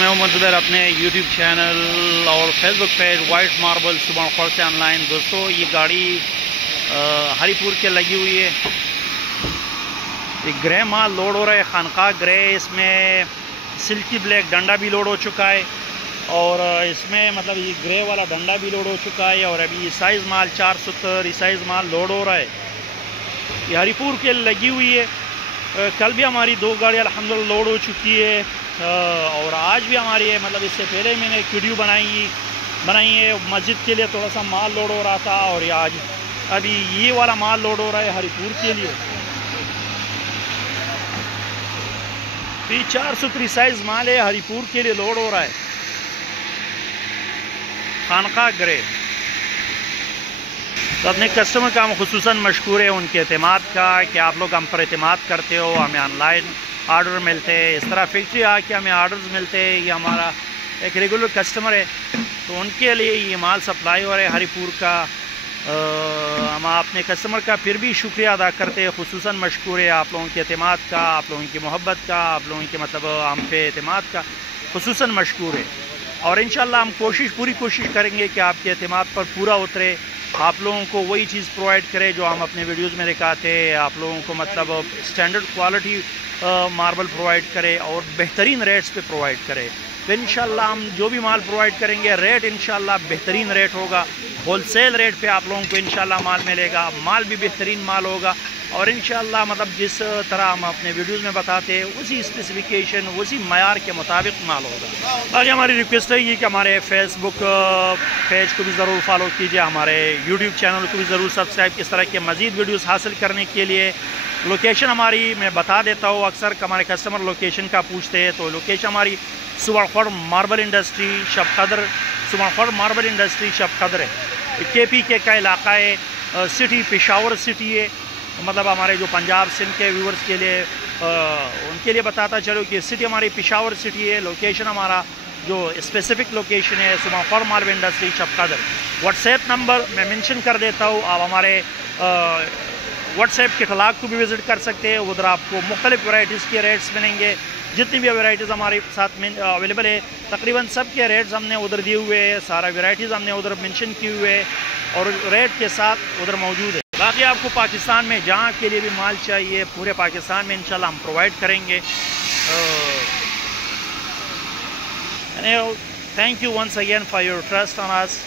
میں محمد زبیر اپنے YouTube channel اور فیس بک پیج وائٹ ماربل سبحان خور سے آن لائن. دوستو یہ گاڑی ہری پور کے لگی ہوئی ہے. یہ گرے مال لوڈ ہو رہا ہے, خانقاہ گرے. اس میں سلکی بلیک ڈنڈا بھی لوڈ ہو چکا ہے اور اس میں مطلب یہ گرے والا ڈنڈا بھی لوڈ ہو چکا ہے. اور ابھی یہ سائز مال 470 یہ سائز مال لوڈ ہو رہا ہے. یہ ہری پور کے لگی ہوئی ہے. کل بھی ہماری 2 گاڑیاں الحمدللہ لوڈ ہو چکی ہے اور آج بھی ہماری ہے. مطلب اس سے پہلے میں نے ایک ویڈیو بنائی ہے مسجد کے لیے. تھوڑا سا مال لوڈ ہو رہا تھا اور یہ آج ابھی یہ والا مال لوڈ ہو رہا ہے ہری پور کے لیے. یہ 470 سائز مال ہے, ہری پور کے لیے لوڈ ہو رہا ہے. خانقاہ گرے. تو اپنے کسٹمر کا ہم خصوصاً مشکور ہے ان کے اعتماد کا کہ آپ لوگ ہم پر اعتماد کرتے ہو. ہمیں آن لائن آرڈر ملتے ہیں, اس طرح فیکٹری آ کے ہمیں آرڈرز ملتے ہیں. یہ ہمارا ایک ریگولر کسٹمر ہے تو ان کے لیے یہ مال سپلائی ہو رہا ہے ہری پور کا. ہم اپنے کسٹمر کا پھر بھی شکریہ ادا کرتے ہیں, خصوصاً مشکور ہے آپ لوگوں کے اعتماد کا, آپ لوگوں کی محبت کا, آپ لوگوں کے مطلب ہم پہ اعتماد کا خصوصاً مشکور ہے. اور انشاءاللہ ہم پوری کوشش کریں گے کہ آپ کے اعتماد پر پورا اترے, آپ لوگوں کو وہی چیز پرووائڈ کرے جو ہم اپنے ویڈیوز میں دکھاتے ہیں. آپ لوگوں کو مطلب اسٹینڈرڈ کوالٹی ماربل پرووائڈ کرے اور بہترین ریٹس پہ پرووائڈ کرے. تو انشاءاللہ ہم جو بھی مال پرووائڈ کریں گے ریٹ انشاءاللہ بہترین ریٹ ہوگا. ہول سیل ریٹ پہ آپ لوگوں کو انشاءاللہ مال ملے گا. مال بھی بہترین مال ہوگا اور انشاءاللہ مطلب جس طرح ہم اپنے ویڈیوز میں بتاتے ہیں اسی اسپیسیفیکیشن اسی معیار کے مطابق مال ہوگا. باقی ہماری ریکویسٹ ہے کہ ہمارے فیس بک پیج کو بھی ضرور فالو کیجئے, ہمارے یوٹیوب چینل کو بھی ضرور سبسکرائب. اس طرح کے مزید ویڈیوز حاصل کرنے کے لیے لوکیشن ہماری میں بتا دیتا ہوں. اکثر ہمارے کسٹمر لوکیشن کا پوچھتے ہیں تو لوکیشن ہماری سبحان خور ماربل انڈسٹری شب قدر, سبحان خور ماربل انڈسٹری شب قدر ہے. KPK کا علاقہ ہے, سٹی پشاور سٹی ہے. مطلب ہمارے جو پنجاب سندھ کے ویورز کے لیے ان کے لیے بتاتا چلو کہ سٹی ہماری پشاور سٹی ہے. لوکیشن ہمارا جو اسپیسیفک لوکیشن ہے سبحان خور ماربل انڈسٹری شب قدر. واٹس ایپ نمبر میں منشن کر دیتا ہوں, آپ ہمارے واٹس ایپ کے کٹلاگ کو بھی وزٹ کر سکتے ہیں. ادھر آپ کو مختلف ورائٹیز کے ریٹس ملیں گے. جتنی بھی ورائٹیز ہمارے ساتھ میں اویلیبل ہے تقریباً سب کے ریٹس ہم نے ادھر دیے ہوئے ہیں. سارا ورائٹیز ہم نے ادھر منشن کیے ہوئے ہیں اور ریٹ کے ساتھ ادھر موجود ہے. باقی آپ کو پاکستان میں جہاں کے لیے بھی مال چاہیے پورے پاکستان میں انشاءاللہ ہم پرووائڈ کریں گے. Thank you once again for your trust on us.